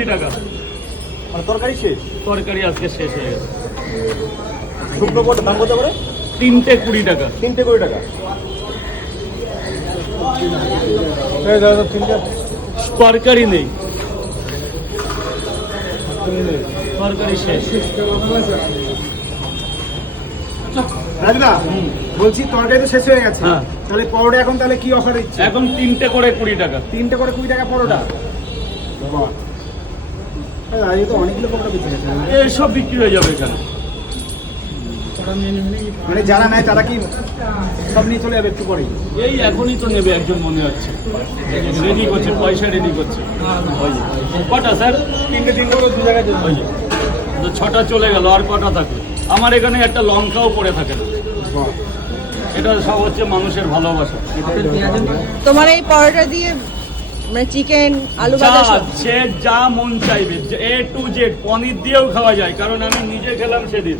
20 টাকা। মানে তরকারি শেষ? তরকারি আজকে শেষ হয়ে গেছে। শুকনো কোটা দাম কত করে? 3টে 20 টাকা। 3টে 20 টাকা। এই দাদা 3টে তরকারি নেই, তরকারি শেষ। রাজদা বলছি তরকারি তো শেষ হয়ে গেছে, হ্যাঁ। তাহলে পরোটা এখন তাহলে কি অফার দিচ্ছে? এখন 3টে করে 20 টাকা। 3টে করে 20 টাকা পরোটা। বাহ, আজকে তো অনেকগুলো পরোটা বিক্রি হয়েছে। এইসব বিক্রি হয়ে যাবে এখানে। মানে যারা নেয় তারা কি সব নিয়ে চলে যাবে একটু পরেই? এই এখনই তো নেবে একজন মনে হচ্ছে, রেডি করছে, পয়সা রেডি করছে। ওই যে। কটা স্যার? 3টে করে 2 জায়গায় দেবো। ওই যে। তো 6টা চলে গেল, আর কটা থাকবে? আমার এখানে একটা লঙ্কাও পড়ে থাকে না। বাহ, এটা সব হচ্ছে মানুষের ভালোবাসা। তোমার এই পরোটা দিয়ে মানে চিকেন আলু যা ভাজা সব? সে যা মন চাইবে A to Z, পনির দিয়েও খাওয়া যায়, কারণ আমি নিজে খেলাম সেদিন।